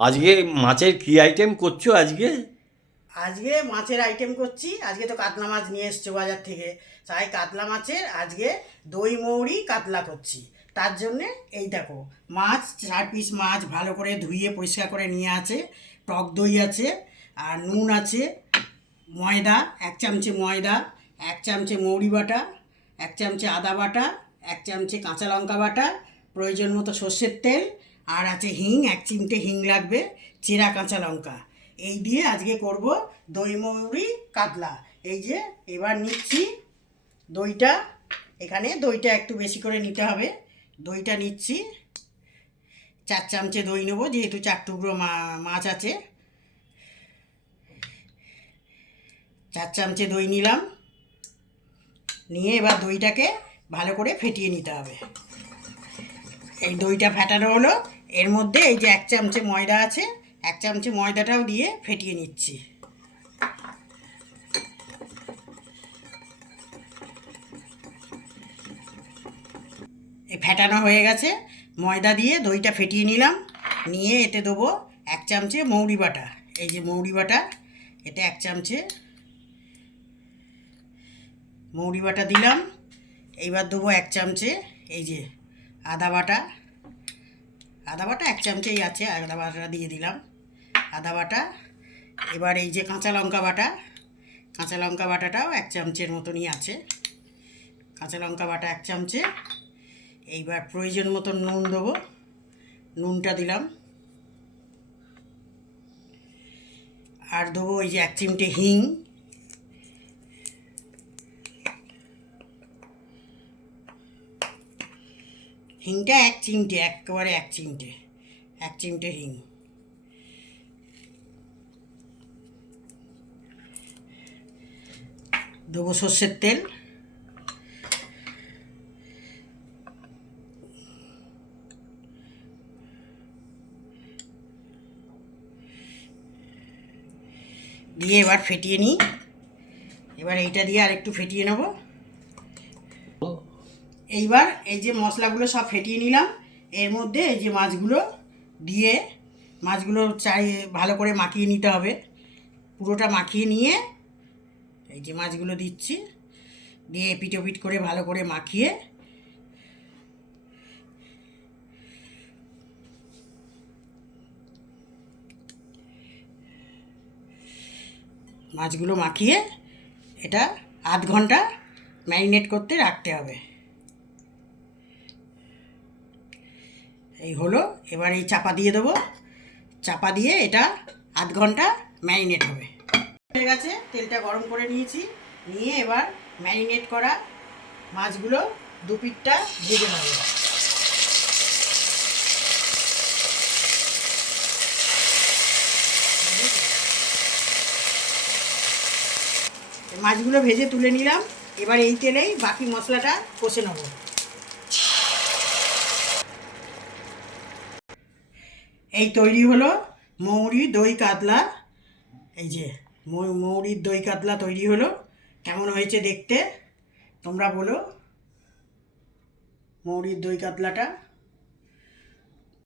আজকে মাছের কি আইটেম করছো আজকে? আজকে মাছের আইটেম করছি। আজকে তো কাতলা মাছ নিয়ে এসছো বাজার থেকে, তাই কাতলা মাছের আজকে দই মৌরি কাতলা করছি। তার জন্যে এই দেখো, মাছ 4 পিস মাছ ভালো করে ধুয়ে পরিষ্কার করে নিয়ে আছে, টক দই আছে, আর নুন আছে, ময়দা 1 চামচে, ময়দা 1 চামচে, মৌরি বাটা 1 চামচে, আদা বাটা 1 চামচে, কাঁচা লঙ্কা বাটা, প্রয়োজন মতো সর্ষের তেল, আর আছে হিং, 1 চিমটে হিং লাগবে, চেরা কাঁচা লঙ্কা। এই দিয়ে আজকে করব দই মৌরি কাতলা। এই যে এবার নিচ্ছি দইটা, এখানে দইটা একটু বেশি করে নিতে হবে। দইটা নিচ্ছি 4 চামচে দই নেবো, যেহেতু 4 টুকরো মাছ আছে। 4 চামচে দই নিলাম, নিয়ে এবার দইটাকে ভালো করে ফেটিয়ে নিতে হবে। এই দইটা ফেটানো হলো, এর মধ্যে এই যে 1 চামচে ময়দা আছে, 1 চামচে ময়দাটাও দিয়ে ফেটিয়ে নিচ্ছি। এই ফেটানো হয়ে গেছে, ময়দা দিয়ে দইটা ফেটিয়ে নিলাম। নিয়ে এতে দেবো 1 চামচে মৌরি বাটা। এই যে মৌরি বাটা, এতে 1 চামচে মৌরি বাটা দিলাম। এইবার দেবো 1 চামচে এই যে আদা বাটা। আদা বাটা 1 চামচেই আছে, আদা বাটা দিয়ে দিলাম, আদা বাটা। এবার এই যে কাঁচা লঙ্কা বাটা, কাঁচা লঙ্কা বাটাটাও 1 চামচের মতনই আছে, কাঁচা লঙ্কা বাটা 1 চামচে। এইবার প্রয়োজন মতো নুন দেবো, নুনটা দিলাম। আর দেবো এই যে 1 চিমটে হিং, হিংটা 1 চিমটে, একেবারে 1 চিমটে, 1 চিমটে হিং। দেবো সর্ষের তেল, দিয়ে এবার ফেটিয়ে নিই। এবার এইটা দিয়ে আর একটু ফেটিয়ে নেব। এইবার এই যে মশলাগুলো সব ফেটিয়ে নিলাম, এর মধ্যে এই যে মাছগুলো দিয়ে, মাছগুলো ভালো করে মাখিয়ে নিতে হবে। পুরোটা মাখিয়ে নিয়ে এই যে মাছগুলো দিচ্ছি, দিয়ে এপিট ওপিট করে ভালো করে মাখিয়ে মাছগুলো মাখিয়ে এটা আধ ঘন্টা ম্যারিনেট করতে রাখতে হবে। এই হলো, এবার এই চাপা দিয়ে দেবো, চাপা দিয়ে এটা আধ ঘন্টা ম্যারিনেট হবে। হয়ে গেছে, তেলটা গরম করে নিয়েছি, নিয়ে এবার ম্যারিনেট করা মাছগুলো দুপিঠটা ভেজে নেব। মাছগুলো ভেজে তুলে নিলাম, এবার এই তেলেই বাকি মশলাটা কষে নেব। এই তৈরি হলো মৌরি দই কাতলা। এই যে মৌরির দই কাতলা তৈরি হলো। কেমন হয়েছে দেখতে তোমরা বলো, মৌরির দই কাতলাটা।